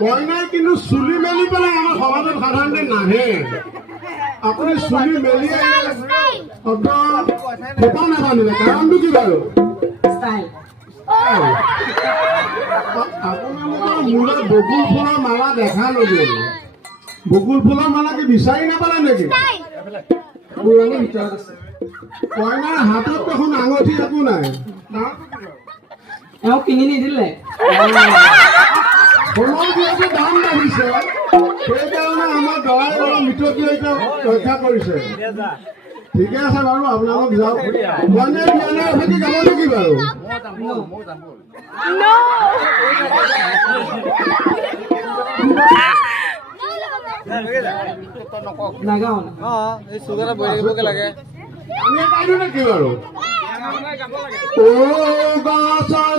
কইনাই কিন্তু চুলি মেলি পেলাই আমাৰ সমাজত সাধাৰণতে নাহে। আপুনি চুলি মেলি খোপা নাবান্ধিলে কাৰণটো কি বাৰু? আপোনালোকৰ মূৰত বকুল ফুলৰ মালা দেখা নগ'ল। বকুল ফুলৰ মালা কি বিচাৰি নাপালে নেকি? পুৰণি ভিতৰত আছে। কইনাৰ হাতত দেখোন আঙঠি একো নাই। এওঁ কিনি নিদিলে। সোণৰ যিহেতু দাম বাঢ়িছে সেইকাৰণে আমাৰ দৰাই অলপ মিঠকীয়াকৈ ৰক্ষা কৰিছে। ঠিকে আছে বাৰু, আপোনালোক যাওক। কইনাই বিয়ালৈ থাকি যাব নেকি বাৰু? নাগাওঁ আমি কাইলৈ নেকি বাৰু? অ' গছৰ